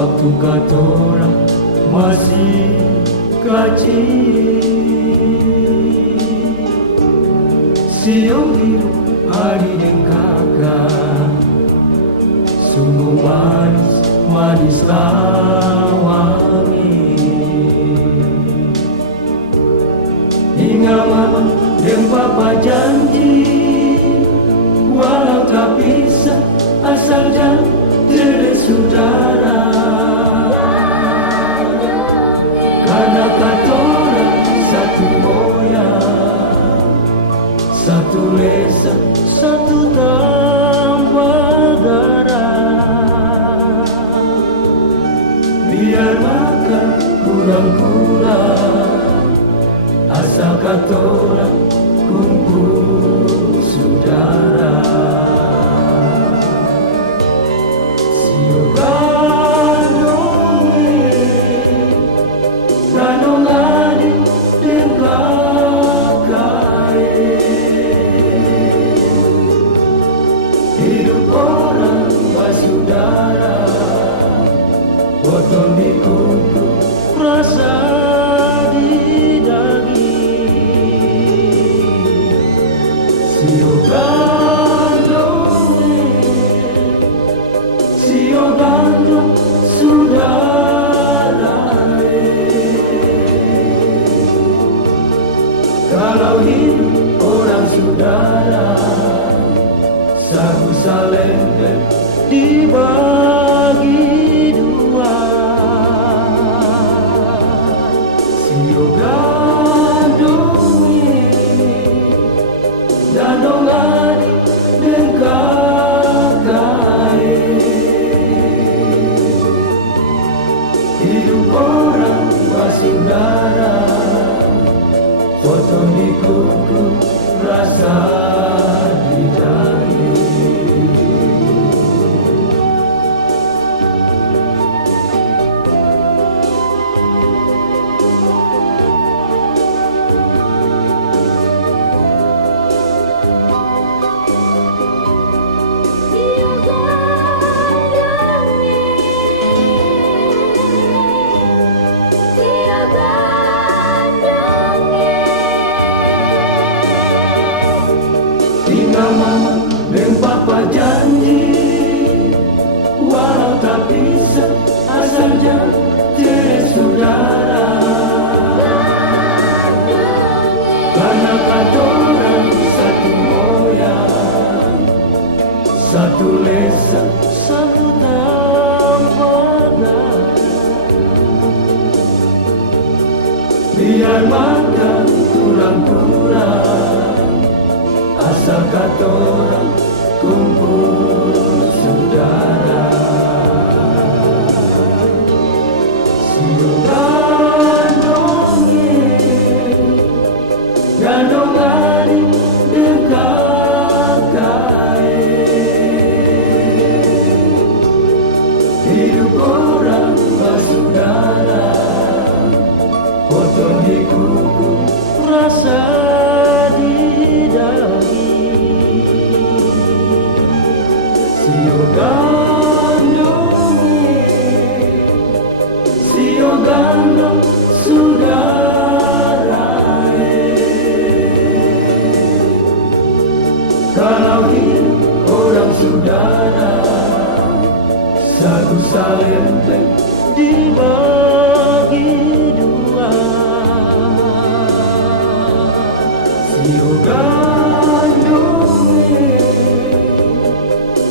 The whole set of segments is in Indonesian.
waktu katorang masih kecil. Siung hidup adik dan kakak, sungguh manis, manislah wangi. Hingga mama dan papa janji, walau tak bisa asal jadi saudara. Karena katorang satu moyang, satu lesan, satu tambah darah. Biar makan kurang-kurang, asal katorang kumpul saudara. Hidup orang bersaudara, potong di kuku, rasa di daging. Sio gandong saudara. Kalau hidup orang saudara, sagu salengket dibagi dua. Sio gandongi dandong adik dan kakak. Hidup orang bersaudara, potong di kuku, rasa di daging. Tinggal mama dan papa janji, walau tak bisa asal jadi saudara. Karena katorang satu moyang, satu lesan, satu tambah darah. Biar makan kurang-kurang, asal katorang kumpul saudara. Sio gandong adik dan kakak. Hidup orang bersaudara, potong di kuku, rasa di daging. Sio gandong saudara. Kalau hidup orang saudara, sagu salenteng dibagi dua. Sio gandongi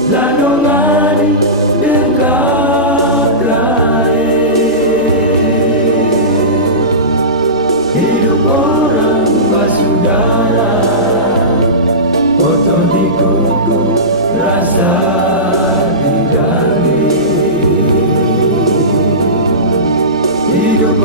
dandong adik dan kakak. Hidup orang bersaudara, potong di kuku, rasa di daging. Hidup